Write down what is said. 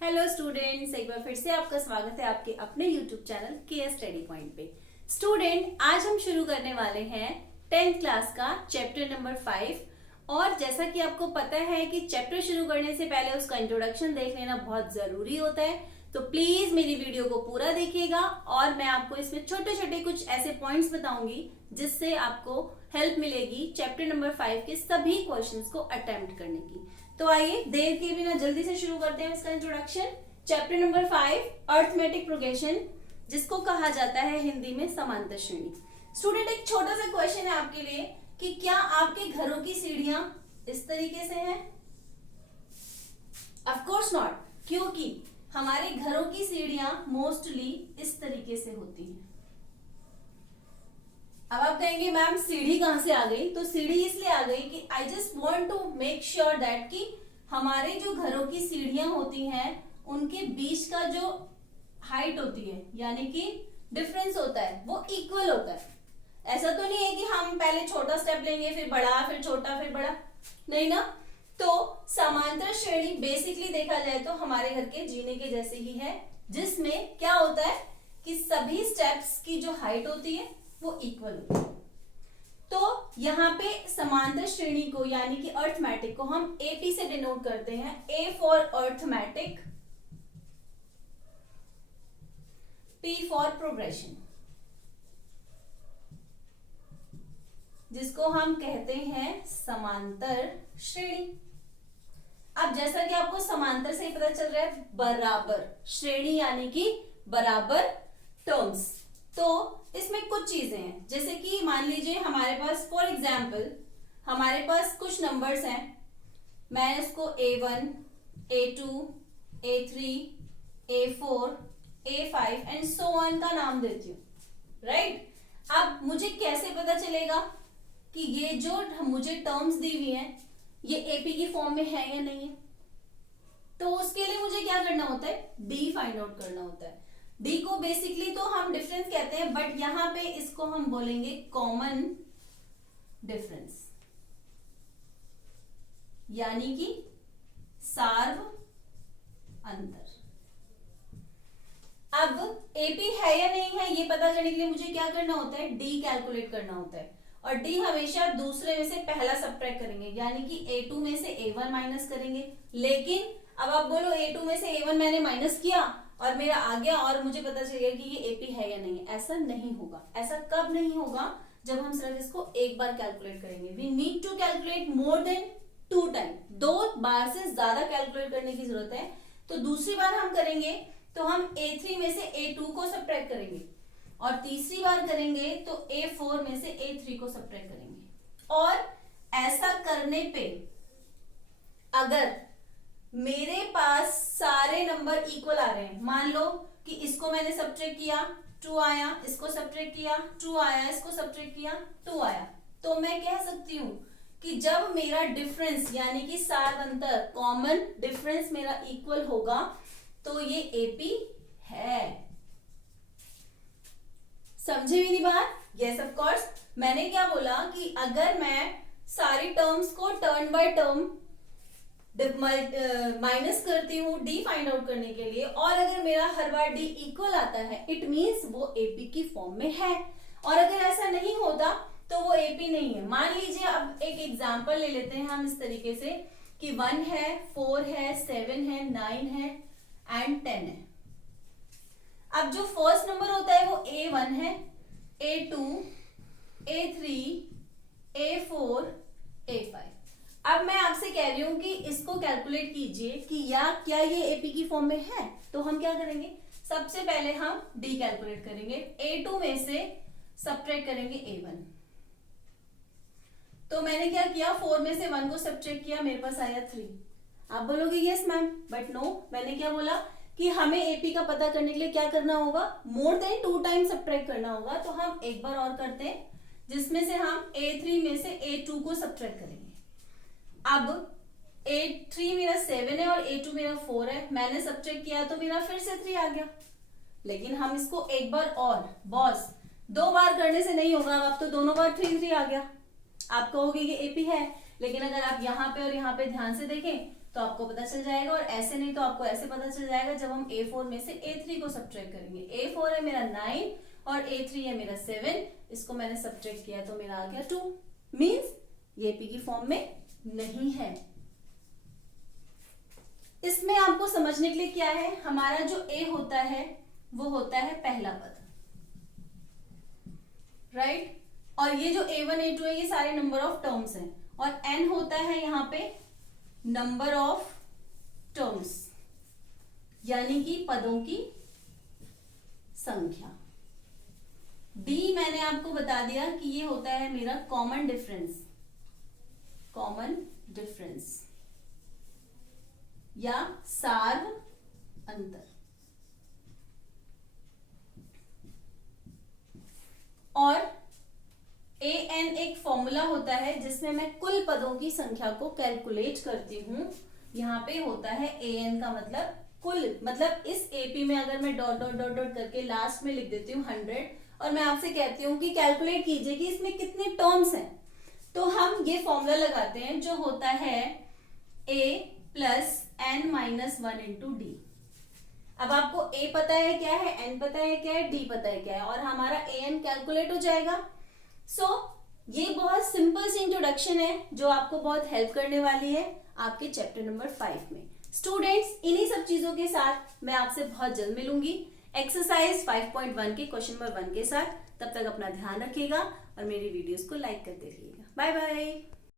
Hello students, एक बार फिर से आपका स्वागत है आपके अपने यूट्यूब चैनल के स्टडी पॉइंट पे। स्टूडेंट, आज हम शुरू करने वाले हैं 10th क्लास का चैप्टर नंबर 5। और जैसा कि आपको पता है कि चैप्टर शुरू करने से पहले उसका इंट्रोडक्शन देख लेना बहुत जरूरी होता है, तो प्लीज मेरी वीडियो को पूरा देखिएगा और मैं आपको इसमें छोटे छोटे कुछ ऐसे पॉइंट्स बताऊंगी जिससे आपको हेल्प मिलेगी चैप्टर नंबर 5 के सभी क्वेश्चंस को अटेम्प्ट करने की। तो आइए देर के बिना जल्दी से शुरू करते हैं इसका introduction. Chapter number 5 arithmetic progression, जिसको कहा जाता है हिंदी में समांतर श्रेणी। स्टूडेंट, एक छोटा सा क्वेश्चन है आपके लिए कि क्या आपके घरों की सीढ़ियां इस तरीके से हैं? ऑफ कोर्स नॉट, क्योंकि हमारे घरों की सीढ़ियां मोस्टली इस तरीके से होती हैं। अब आप कहेंगे मैम सीढ़ी कहां से आ गई? तो सीढ़ी इसलिए आ गई कि I just want to make sure that कि हमारे जो घरों की सीढ़ियां होती हैं उनके बीच का जो हाइट होती है यानी कि डिफरेंस होता है वो इक्वल होता है। ऐसा तो नहीं है कि हम पहले छोटा स्टेप लेंगे फिर बड़ा फिर छोटा फिर बड़ा, नहीं ना। तो समांतर श्रेणी बेसिकली देखा जाए तो हमारे घर के जीने के जैसे ही है, जिसमें क्या होता है कि सभी स्टेप्स की जो हाइट होती है वो इक्वल होती है। तो यहाँ पे समांतर श्रेणी को यानी कि अर्थमेटिक को हम एपी से डिनोट करते हैं। A for arithmetic, P for progression, जिसको हम कहते हैं समांतर श्रेणी। अब जैसा कि आपको समांतर से ही पता चल रहा है, बराबर श्रेणी यानी कि बराबर टर्म्स। तो इसमें कुछ चीजें हैं, जैसे कि मान लीजिए हमारे पास फॉर एग्जाम्पल हमारे पास कुछ नंबर्स हैं, मैं इसको A1, A2, A3, A4, A5 and so on का नाम देती हूँ, राइट। अब मुझे कैसे पता चलेगा कि ये जो मुझे टर्म्स दी हुई हैं ये एपी की फॉर्म में है या नहीं है? तो उसके लिए मुझे क्या करना होता है, डी फाइंड आउट करना होता है। डी को बेसिकली तो हम डिफरेंस कहते हैं, बट यहां पे इसको हम बोलेंगे कॉमन डिफरेंस, यानी कि सार्व अंतर। अब एपी है या नहीं है ये पता करने के लिए मुझे क्या करना होता है, डी कैलकुलेट करना होता है। और डी हमेशा दूसरे में से पहला सब्ट्रैक्ट करेंगे, यानी कि A2 में से A1 माइनस करेंगे। लेकिन अब आप बोलो A2 में से A1 मैंने माइनस किया और मेरा आ गया और मुझे पता चल गया कि ये एपी है या नहीं है। ऐसा नहीं होगा। ऐसा कब नहीं होगा? जब हम सिर्फ इसको एक बार कैलकुलेट करेंगे। We need to calculate more than 2 time, 2 बार से ज्यादा कैलकुलेट करने की जरूरत है। तो दूसरी बार हम करेंगे तो हम A3 में से A2 को सब्ट्रैक्ट करेंगे और तीसरी बार करेंगे तो A4 में से A3 को सब्ट्रैक्ट करेंगे। और ऐसा करने पे अगर मेरे पास सारे नंबर इक्वल आ रहे हैं, मान लो कि इसको मैंने सब्ट्रैक्ट किया 2 आया, इसको सब्ट्रैक्ट किया 2 आया, इसको सब्ट्रैक्ट किया 2 आया, तो मैं कह सकती हूं कि जब मेरा डिफरेंस यानी कि सार अंतर, कॉमन डिफरेंस मेरा इक्वल होगा तो ये एपी है। समझे मेरी बात? Yes of course. मैंने क्या बोला कि अगर मैं सारी टर्म्स को टर्न बाय टर्म माइनस करती हूँ डी फाइंड आउट करने के लिए, और अगर मेरा हर बार डी इक्वल आता है, इट मींस वो एपी की फॉर्म में है। और अगर ऐसा नहीं होता तो वो एपी नहीं है। मान लीजिए अब एक एग्जांपल ले लेते हैं हम इस तरीके से कि 1 है, 4 है, 7 है, 9 है एंड 10 है। अब जो फर्स्ट नंबर होता है वो A1 है, A2, A3, A4, A5। अब मैं आपसे कह रही हूं कि इसको कैलकुलेट कीजिए कि क्या ये एपी की फॉर्म में है। तो हम क्या करेंगे, सबसे पहले हम डी कैलकुलेट करेंगे, A2 में से सब्ट्रैक्ट करेंगे A1। तो मैंने क्या किया, 4 में से 1 को सब्ट्रैक्ट किया, मेरे पास आया 3। आप बोलोगे यस मैम, बट नो, मैंने क्या बोला कि हमें एपी का पता करने के लिए क्या करना होगा, मोर देन 2 टाइम सब्ट्रैक्ट करना होगा। तो हम एक बार और करते हैं, जिसमें से हम A3 में से A2 को सब्ट्रैक्ट करेंगे। अब A3 मेरा 7 है और A2 मेरा 4 है, मैंने सब्ट्रैक्ट किया तो मेरा फिर से 3 आ गया। लेकिन हम इसको एक बार और, बॉस 2 बार करने से नहीं होगा, अब तो दोनों बार 3 आ गया। आप कहोगे ये एपी है, लेकिन अगर आप यहाँ पे और यहाँ पे ध्यान से देखें तो आपको पता चल जाएगा, और ऐसे नहीं तो आपको ऐसे पता चल जाएगा जब हम A4 में से A3 को सब्ट्रैक्ट करेंगे। A4 है मेरा 9 और A3 है मेरा 7, इसको मैंने सब्ट्रैक्ट किया तो मेरा आ गया 2, मींस ये P की फॉर्म में नहीं है। इसमें आपको समझने के लिए क्या है, हमारा जो A होता है वो होता है पहला पद, राइट, और ये जो A1 A2 है ये सारे नंबर ऑफ टर्म्स हैं, और N होता है यहाँ पे नंबर ऑफ टर्म्स, यानी कि पदों की संख्या। D मैंने आपको बता दिया कि ये होता है मेरा कॉमन डिफरेंस, कॉमन डिफरेंस या सार्व अंतर। और an एक फॉर्मूला होता है जिसमें मैं कुल पदों की संख्या को कैलकुलेट करती हूं। यहाँ पे होता है an का मतलब कुल, मतलब इस AP में अगर मैं डॉट डॉट डॉट डॉट करके लास्ट में लिख देती हूँ 100, और मैं आपसे कहती हूँ कि कैलकुलेट कीजिए कि इसमें कितने टर्म्स हैं, तो हम ये फॉर्मूला लगाते हैं जो होता है a plus n minus 1 into D. अब आपको a पता है क्या है, n पता है क्या है, d पता है क्या है, और हमारा an कैलकुलेट हो जाएगा। ये बहुत सिंपल सी इंट्रोडक्शन है जो आपको बहुत हेल्प करने वाली है आपके चैप्टर नंबर 5 में। स्टूडेंट्स, इन्हीं सब चीजों के साथ मैं आपसे बहुत जल्द मिलूंगी एक्सरसाइज 5.1 के क्वेश्चन नंबर 1 के साथ। तब तक अपना ध्यान रखिएगा और मेरी वीडियोस को लाइक करते रहिएगा। Bye bye.